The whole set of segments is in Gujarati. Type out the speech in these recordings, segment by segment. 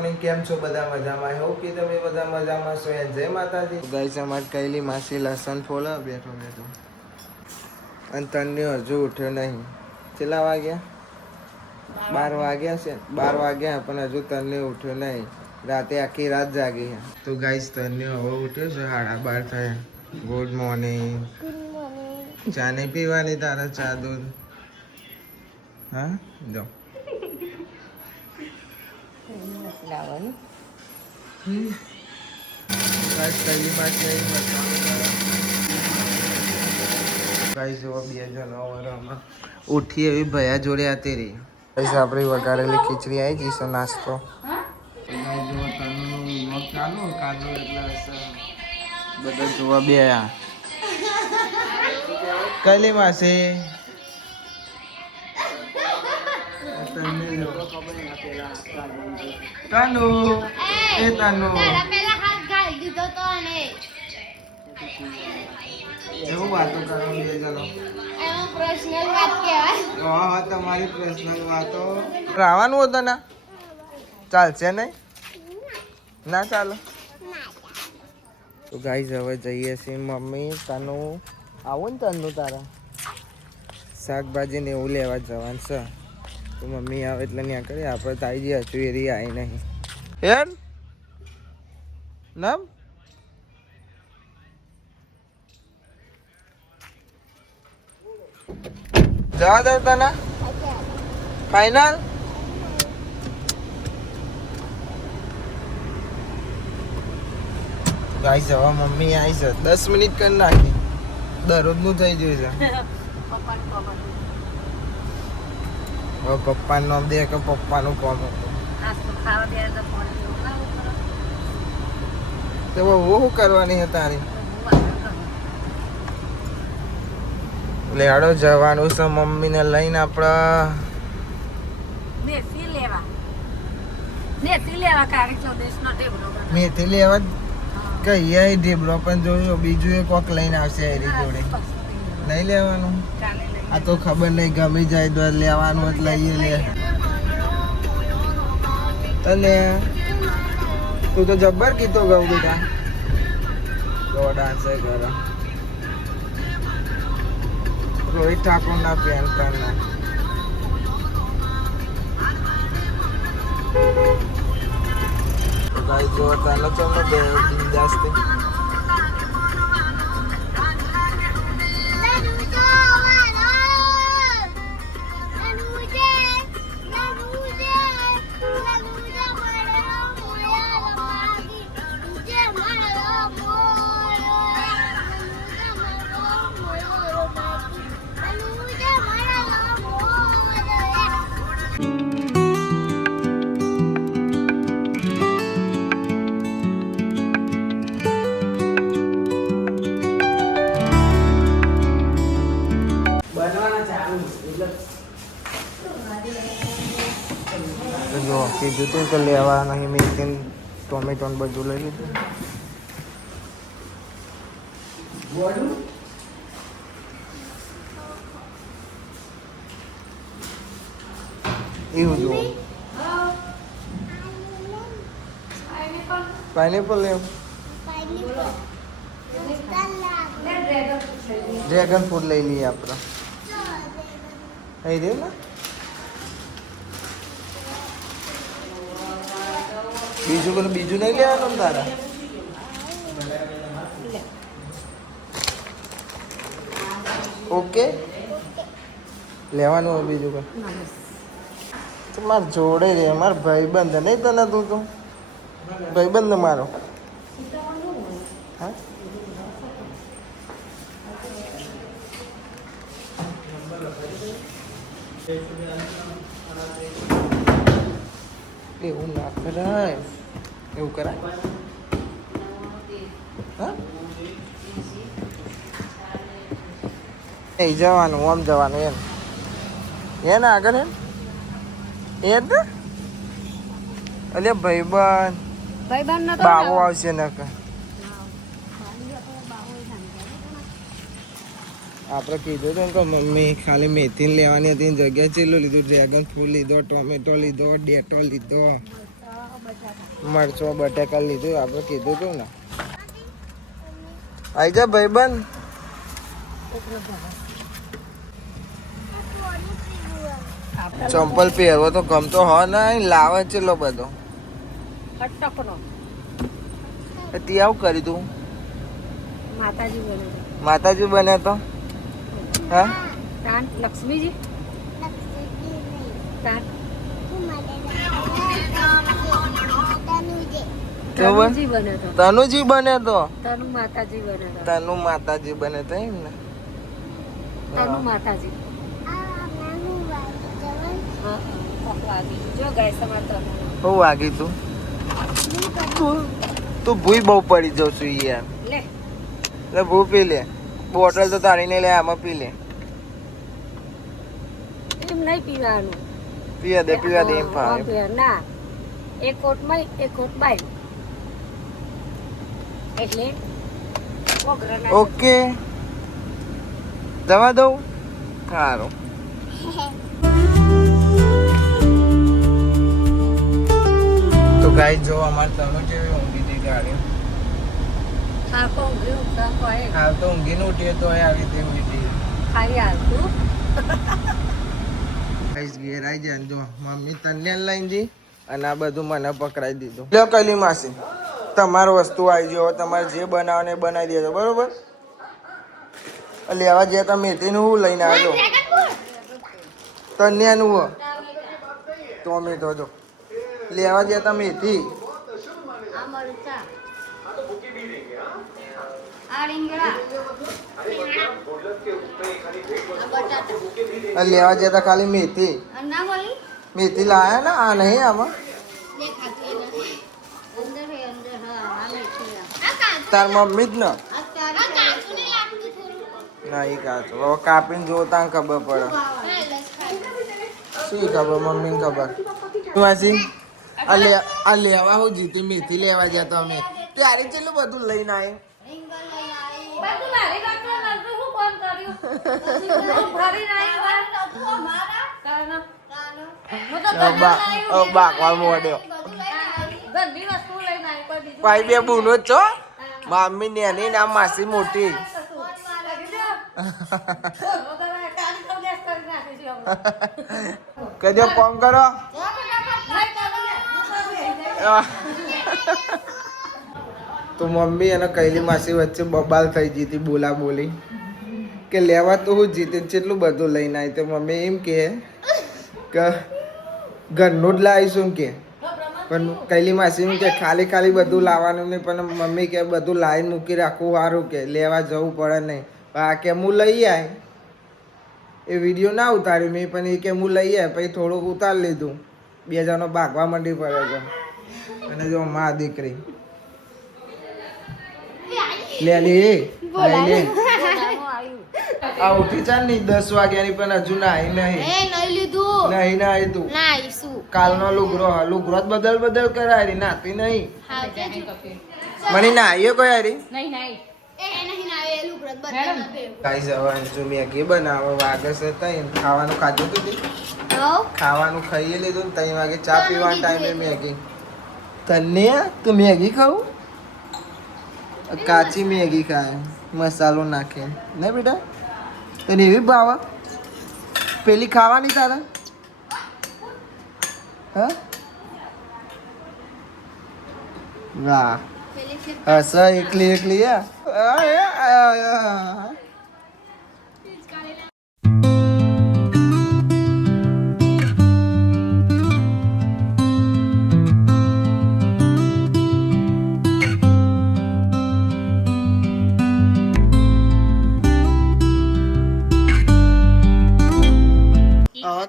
મોર્નિંગ, કેમ છો બધા? મજામાં? હોપ કે તમે બધા મજામાં છો. જય માતાજી. ગાઈસ, અમાર કઈલી માસી લસણ ફોલા બેઠો અને તને હજુ ઉઠ્યો નહીં. કેટલા વાગ્યા? 12 વાગ્યા છે. 12 વાગ્યા પણ હજુ તને ઉઠ્યો નહીં. રાતે આખી રાત જાગી. તો ગાઈસ, તને હવે ઉઠ્યો છે. 12:30 થયા. Good morning. ચા નહીં પીવાની તારે? ચા દૂધ? હા, જો ઉઠી એવી ભયા જોડે આતી રહી. આપણી વઘારેલી ખીચડી આવી જઈશ. નાસ્તો બધા જોવા બે કઈલી માસી તાનુ એ તાનુ એવું વાતો કરો બે જણો. પર્સનલ વાત કહેવાય. હા, તમારી પર્સનલ વાતો. આવવાનું હતું ને? ચાલશે નહીં? ના ચાલો. તો ગાઈસ, હવે જઈએ છીએ. મમ્મી તાનુ આવું ને તનનું તારા શાકભાજી ને એવું લેવા જવાનું છે. તો મમ્મી આવે એટલે ત્યાં કરીએ. આપણે તો આવી જઈએ. હજુ એરી આવી નહીં. હેર નામ જવા દઉં તને? ફાઈનલ? ગાઈસ, હવે મમ્મી આવી છે. 10 મિનિટ કરી નાખી. દરરોજનું થઈ ગયું છે. હવે પપ્પાનું નામ દે કે પપ્પાનું કોમ હતું. તો શું કરવાની છે તારી? લેડો જવાનું છે મમ્મીને લઈને. આપણા મેથી લેવા કહીએ ઢેબરો પણ જોયો. બીજું એ કોક લઈને આવશે એની જોડે. નહીં લેવાનું? આ તો ખબર નહીં. ગમી જાય તો લેવાનું એટલે લઈએ લે. તને તું તો જબ્બર કીધો ગૌ બેટા. દોડાશે ઘર. રોહિત ઠાકોર ના પેન કરના ગાઈસ, જો તને ચમને બે બિંદાસ્તી જો કીધું તું કે લેવા નહીં. મેથી ટોમેટો બધું લઈ લીધું. એવું જો પાઇનેપલ લેવું. ડ્રેગન ફ્રૂટ લઈ લઈએ આપણે. અહીં રહ્યું ને? બીજું નહીં લેવાનું તારા? ઓકે લેવાનું હોય બીજું કઈ? મારે જોડે રે. મારો ભાઈબંધ નહીં તને? તું તો ભાઈબંધ મારો. હા, એવું ના કરાય. એવું કરાય? હા, જવાનું આમ જવાનું એમ. એને આગળ એમ એ જ ને? એટલે ભાઈબંધ બાવો આવશે ને. આપણે કીધું હતું કે મમ્મી ખાલી મેથી લેવાની હતી. જગ્યાએ ચેલું લીધું? ડ્રેગન ફ્રૂટ લીધો, ટોમેટો લીધો, ડેટો લીધો. મરચો બટાકા લીધું આપણે કીધું તું ને. આઈ જા ભાઈબંધ. ચંપલ પહેરવો તો ગમતો હો નહીં, લાવે ચેલો બધો. તે આવું કરી તું માતાજી બને તો હા લક્ષ્મીજી તનુજી બને તો તનુ માતાજી બને તો તનુ માતાજી બને તો એમ ને તનુ માતાજી જો ગાય સમાર તનુ બહુ વાગી તું ભૂઈ બહુ પડી જાઉં છું યાર. લે ભૂ પી લે, બોટલ તો તારી નહીં લે, આમાં પી લે. એમ નહીં પીવાનું, પીવા દે એમ ફાવે ના. એક કોટ માં એક કોટ બાય એટલે ઓકે દવા દઉં સારું. તો ગાઈ જો અમારે તનો જેવી ઊંઘી હતી ગાડી. હાલ તો ઊંઘી ને ઉઠીએ તો આવી રીતે ઊંઘી હતી. ઘેર આવી જાય જો મમ્મી તને લઈને જઈ અને આ બધું મને પકડાઈ દીધું. લ્યો કલી માસી તમારો વસ્તુ આવી ગયો, તમારે જે બનાવવાને બનાવી દેજો બરોબર. લેવા જઈએ તો મેથીનું હું લઈને આવજો તન્યાનું હો ટોમેટો જો લેવા જઈએ તો મેથી લેવા જઈએ તો ખાલી મેથી લાયા ને આ નહીં આમાં તાર મમ્મી જ ને ના એ કાચું હવે કાપીને જોતા ખબર પડે શું ખબર મમ્મીને ખબર. માસી આ લેવા હું જીતી મેથી લેવા ગયા તો અમે ત્યારે ચેલું બધું લઈને આવે. બાકવા મોડ્યો ભાઈ બે બુનો જ છો, મમ્મી નેની ના માસી મોટી. કજો કોમ કરો તો મમ્મી અને કૈલી માસી વચ્ચે બબાલ થઈ ગઈ હતી બોલા બોલી કે લેવા તો હું જીતે કેટલું બધું લઈને આવી. તો મમ્મી એમ કે ઘરનું જ લાવીશું કે પણ કૈલી માસી એમ કે ખાલી બધું લાવવાનું નહીં પણ મમ્મી કે બધું લાવીને મૂકી રાખવું સારું કે લેવા જવું પડે નહીં. આ કે હું લઈ આય એ વિડીયો ના ઉતાર્યું મેં પણ એ કે હું લઈ આય પછી થોડુંક ઉતારી લીધું. બે જણો ભાગવા માંડી પડે છે અને જો માં દીકરી લે આ ઉઠી ચાલ નહીં 10 વાગ્યાની પણ હજુ નાહી નહીં તું કાલનો લુગરો જ બદલ કરાય નાતી નહીં મને નાહીએ કોઈ હારી કાઈ જવાનું જો મેગી બનાવો વાગે છે તઈ ખાવાનું ખાધું તું ખાવાનું ખાઈ લીધું ને 3 વાગે ચા પીવાના ટાઈમે મેગી. તને તું મેગી ખાવું કાચી મેગી ખાય મસાલો નાખે ને બેટા તને એવી ભાવે પેલી ખાવાની તારા હા વાહ હસ એકલી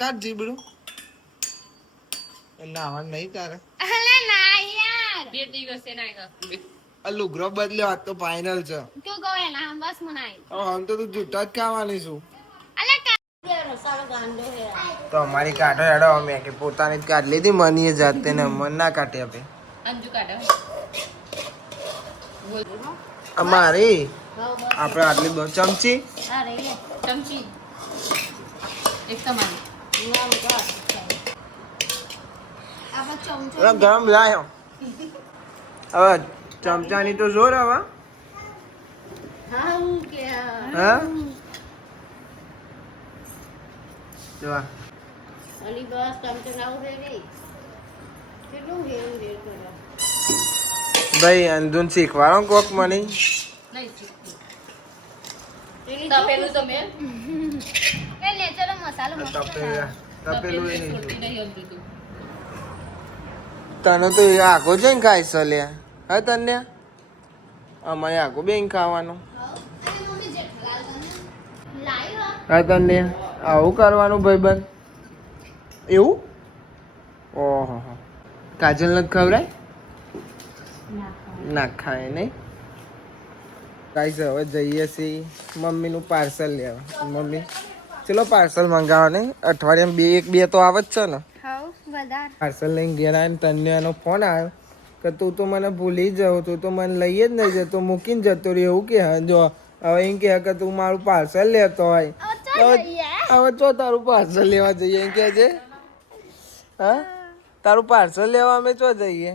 કાઢ જીબડું નાવા નહીં તારે લુગરો બદલ્યો આજ તો ફાઇનલ છે. આમ તો તું જૂઠા જ ખાવાની છું તો અમારી કાઢો હેડો અમે કે પોતાની જ કાઢ લીધી મનીએ જાતે ને મન ના કાઢી આપે અમારી આપણે આટલી 2 ચમચી ગરમ લાયો હવે ચમચાની તો જોર હવે હા જો આ. ભાઈ અંધુન શીખવાડો કોક મને તપેલું તો મેં તપેલું એ નહીં. તને તો એ આખો છે ને ખાય છે લ્યા હા તને અમારે આખો બેન ખાવાનું હા તને આવું કરવાનું ભાઈબંધ એવું ઓહો કાજલ નથી ખવડાય ના ખાય નહીં કાંઈ છે હવે જઈએ છીએ મમ્મીનું પાર્સલ લેવા મમ્મી ચલો પાર્સલ મંગાવો નહીં અઠવાડિયામાં એક બે તો આવે જ છે ને પાર્સલ લઈને ઘેર આવે ને તને એનો ફોન આવ્યો કે તું તો મને ભૂલી જાઉં તું તો મને લઈ જ નહીં જતો મૂકીને જતો રહ્યો એવું કે હા જો હવે એમ કહે કે તું મારું પાર્સલ લેતો હોય હવે ચો તારું પાર્સલ લેવા જઈએ એમ કે છે હા તારું પાર્સલ લેવા અમે ચો જઈએ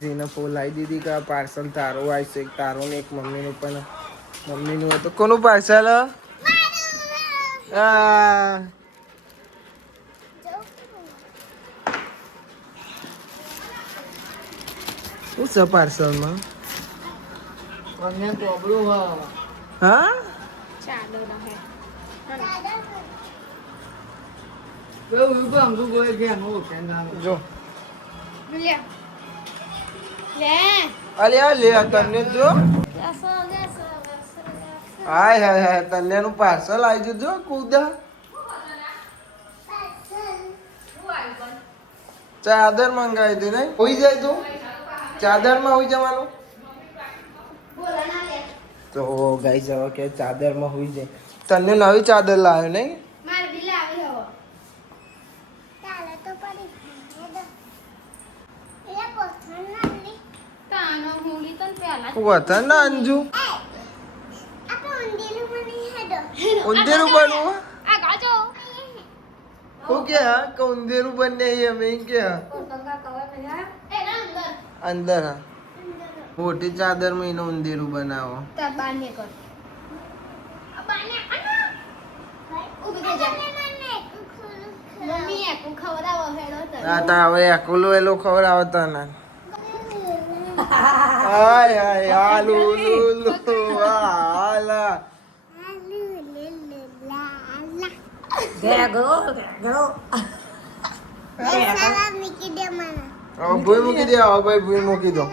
જીને ફોન લાવી દીધી કે પાર્સલ તારું આવશે તારું ને એક મમ્મીનું પણ મમ્મીનું હતું કોનું પાર્સલ હા શું છે પાર્સલમાં હા જો અરે લે તને જો હાય હાય હાય તને નું પાર્સલ આવી જજો કુદા ચાદર મંગાવી હતી ને હોઈ જાય તું ચાદર માં હોઈ જવાનું તો ગાઈ જવા કે ચાદર માં હોઈ જાય તને નવી ચાદર લાવ્યો નહીં વતન ના અંજુ ઉંદેરું બનવું હું કે હા કે ઉંદેરું બને અમે કે અંદર હા મોટી ચાદર માં એને ઉંદેરું બનાવો હા તા હવે એકલો એલો ખવડાવો તને હાય હાય હાલુ લુલુ હાલા ભૂઈ મૂકી દે હવે ભાઈ ભૂઈ મૂકી દો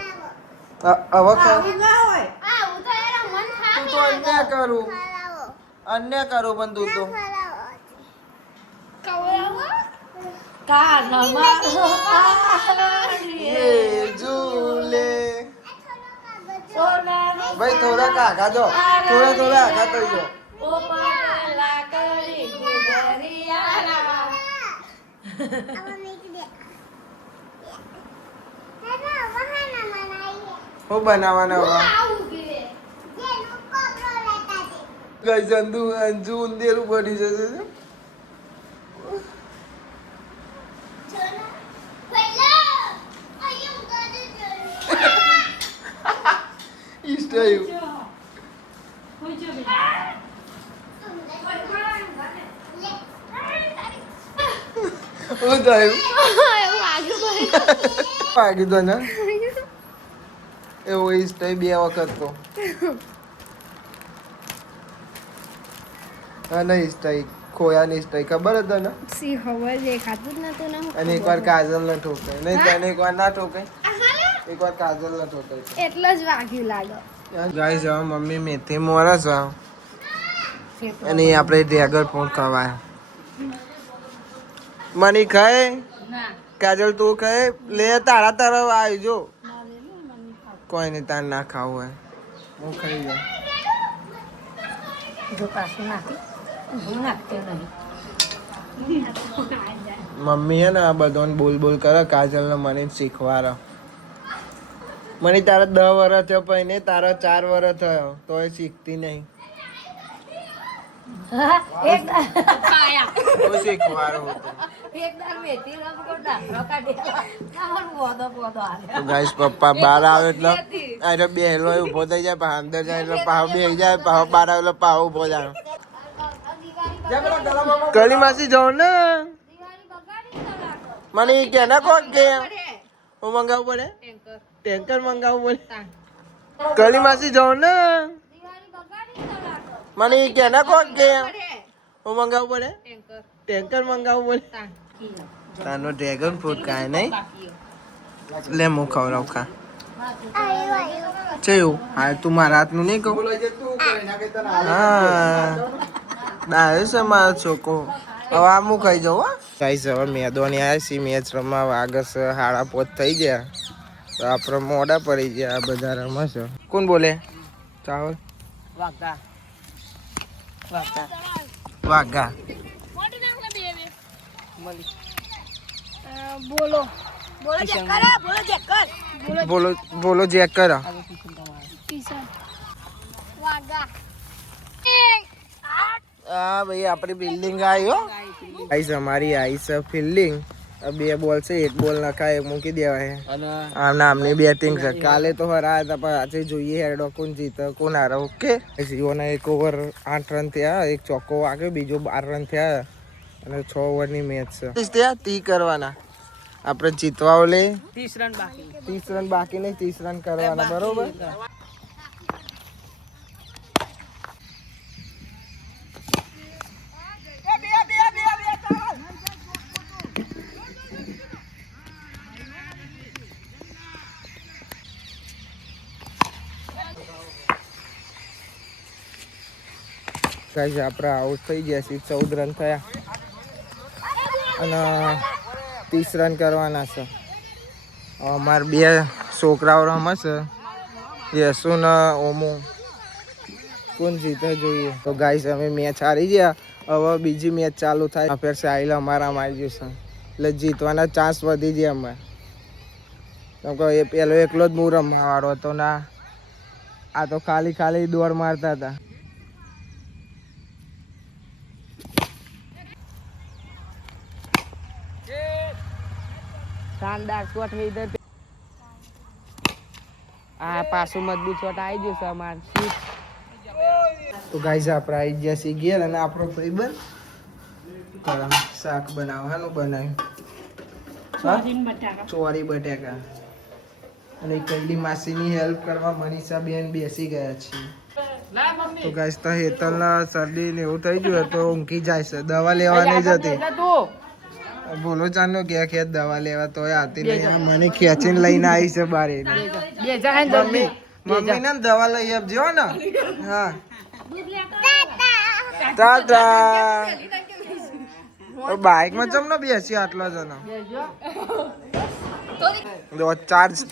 હવે તું તો અન્ય કરું પણ તું તો ઝૂલે ભાઈ થોડા કાકા દો થોડા આખા થઈ જો હું બનાવવાના અંજુ ઉંદેરું બની જશે શું થયું વાગ્યું તો ને એવો ઈસ્ટ બે વખત તો અને ઈસ્ટ ખોયાની ઈસ્ટ ખબર હતા ને અને એકવાર કાજલ ના ઠોકાય નહીં તને એકવાર ના ઠોકાય એકવાર કાજલ ના ઠોકાય એટલે જ વાગ્યું લાગે ગાઈસ હવે મમ્મી મેથી મોરસ અને આપણે ડ્રેગન ફ્રૂટ ખવાય મની ખાય કાજલ તું ખાય લે તારા તરફ આવી જો કોઈ નહીં તાર ના ખાવું હોય હું ખાઈ જાય મમ્મી હે ને આ બધોને બોલ કરે કાજલ ને મને શીખવાડો મને તારા 10 વર્ષ થયો પણ તારા 4 વર્ષ થયો તો એ શીખતી નહીં શીખવાડો તો ગાઈસ પપ્પા બહાર આવે એટલે અરે બેહલો ઉભો થઈ જાય પાછો અંદર જાય એટલે પાછો બેહી જાય પાછો બહાર આવે એટલે પાછો ઉભો જાય કલી માસી જાઉં ને મને કે ના કોણ કે હું મંગાવવું પડે ટેન્કર મંગાવવું પડે કલી માસી જાઉં ને મને કે ના કોણ કે હું મંગાવવું પડે ટેન્કર મંગાવવું પડે તાનો ડ્રેગન ફ્રૂટ કાંઈ નહીં લે હું ખવડાવ ખા ચેવું હા તું મારા હાથનું નહીં કહું હા ડાયો છે મારો છોકરો હવે આ હું ખાઈ જાઉં ગાઈસ હવે મેદોની આવ્યા છીએ મેચ રમવા આગળ 5:30 થઈ ગયા તો આપણે મોડા પડી ગયા આ બધા રમશે કોણ બોલે ચાવલ વાગા બોલો ચેક કરો હા ભાઈ આપણી બિલ્ડિંગ આવી હો ગાઈસ અમારી આવી છે ફિલ્ડિંગ 2 બોલ છે 1 બોલ નખાય મૂકી દેવાય આ નામની બેટિંગ છે કાલે તો હરાયા હતા પણ આજે જોઈએ હેડો કોણ જીતે કોણ હારે ઓકે જીઓના 1 ઓવર 8 રન થયા 1 ચોક્કો વાગ્યો બીજો 12 રન થયા અને 6 ઓવરની મેચ છે ત્યાં 30 કરવાના આપણે જીતવા લે 30 રન બાકી નહીં 30 રન કરવાના બરોબર ગાઈસ આપણે આઉટ થઈ ગયા છે 14 રન થયા અને 30 રન કરવાના છે અમારે 2 છોકરાઓ રમશે યશુ ને ઓમો કોણ જીતે જોઈએ તો ગાઈસ અમે મેચ હારી ગયા હવે બીજી મેચ ચાલુ થાય ફેર સાહિલ અમારામાં આવી જશે એટલે જીતવાના ચાન્સ વધી ગયા અમે કેમ કે એ પેલો એકલો જ હું રમવાવાળો હતો ના આ તો ખાલી દોડ મારતા હતા શાનદાર શોટ હે ઇધર આ પાછું મજબૂત શોટ આવી ગયો છે અમાર તો ગાઈસ આપણે આવી ગયા છીએ ઘેર અને આપણો ભાઈબંધ ગરમ શાક બનાવવાનું બનાવ્યું ચોરી બટાકા અને કઈલી માસીની હેલ્પ કરવા મનીષા બેન બેસી ગયા છીએ તો ગાઈસ તો હેતલના શરદી ને એવું થઈ ગયું તો ઊંઘી જાય છે દવા લેવા નહીં જતી બોલો ચાનો કે દવા લેવા તોય આવતી નહીં મને ખેંચીને લઈને આવી છે બારે મમ્મી ને દવા લઈ આપજો ને હા ટાટા બાઈક માં ચમ બેસી આટલા જણા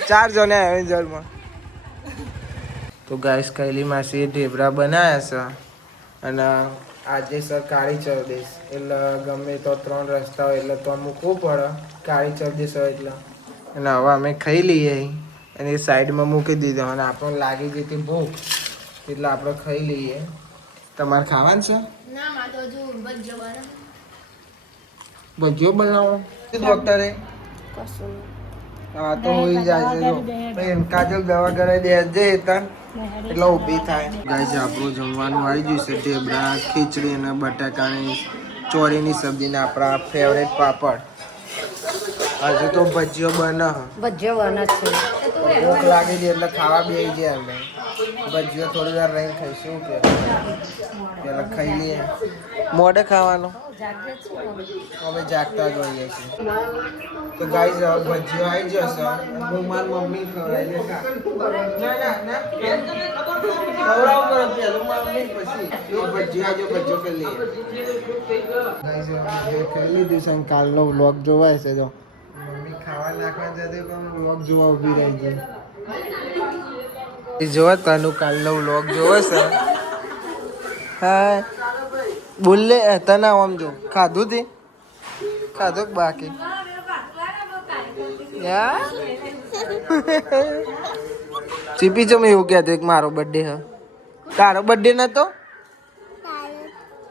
ચાર જણા એવેન્જરમાં તો ગાઈસ કૈલી માસી ઢેબરા બનાવ્યા છે અને આજે સર કાળી ચરદેશ એટલે ગમે તો 3 રસ્તા હોય એટલે તો મૂકવું પડે કાળી ચરદેશ હોય એટલે અને હવે અમે ખાઈ લઈએ અને સાઈડમાં મૂકી દીધો અને આપણને લાગી જતી ભૂખ એટલે આપણે ખાઈ લઈએ તમારે ખાવાનું છે ભજીયો બનાવો ડોક્ટરે હા તો હોઈ જાય છે જો કાજલ દવા કરાવી દે જે એટલે ઊભી થાય ગાઈસ આપણું જમવાનું આવી ગયું છે ઢેબરા ખીચડી અને બટાકાની ચોરીની સબ્જી ને આપણા ફેવરેટ પાપડ હજુ તો ભજીયો બને છે ભૂખ લાગી છે એટલે ખાવા બેસી જાય અમે ભજીયો થોડી વાર રહીને ખાઈશું કે પેલા ખાઈ લઈએ મોડે ખાવાનું અમે જાગતા જ હોઈએ છીએ તો ગાઈસ ભજીયો આવી જશે હું મારી મમ્મી ખવડાવી કાલનો વ્લોગ જોવાય છે જો મમ્મી ખાવા નાખવા જતી પણ વ્લોગ જોવા ઉભી રહી જાય જોવા તનું કાલનો વ્લોગ જોવે છે હા બોલે તને આમ જો ખાધું તે ખાધું બાકી ચીપી ચમ એવું કહેતું કે મારો બર્થડે હ તારો બર્થડે નતો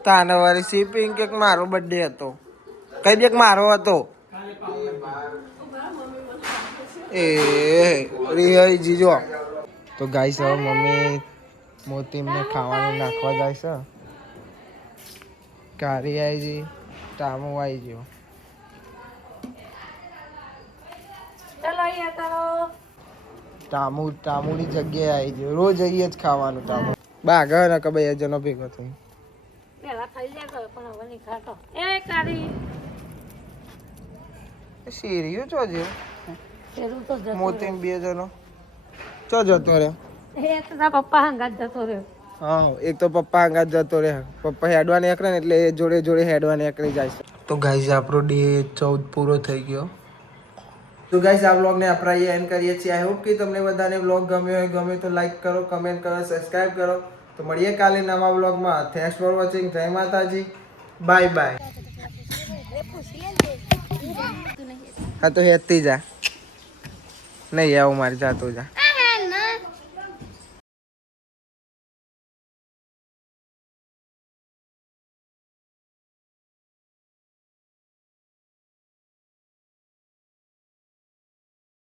તાનો વાળી સીપિંગ કે મારો બર્થડે હતો કઈ દે મારો હતો એ રિહાઈ જીજો તો ગાઈસ હવે મમ્મી મોતીમને ખાવાનું નાખવા જાય છે કારી આવી ગઈ ટામો આવી ગયો ટામુની જગ્યાએ આવી ગયો રોજ અહીંયા જ ખાવાનું ટામુ બાગા ને કે ભાઈ જનો ભેગો થઈ શેરીઓ ચો જે મોતી બે જણો ચો જતો રે પપ્પા હંગાત જતો રહ્યો. હા એક તો પપ્પા હંગાત જતો રે પપ્પા હેડવા નીકળે ને એટલે એ જોડે જોડે હેડવા નીકળી જાય છે તો ગાઈઝ આપણો ડે 14 પૂરો થઈ ગયો તો ગાઈઝ આ વ્લોગને આપણે અહીંયા એન્ડ કરીએ છીએ આઈ હોપ કે તમને બધાને વ્લોગ ગમ્યો હોય ગમે તો લાઈક કરો કમેન્ટ કરો સબસ્ક્રાઇબ કરો તો મળીએ કાલે નવા વ્લોગમાં થેન્ક્સ ફોર વોચિંગ જય માતાજી બાય બાય હા તો હેતી જા નહીં આવું મારે જાતું જા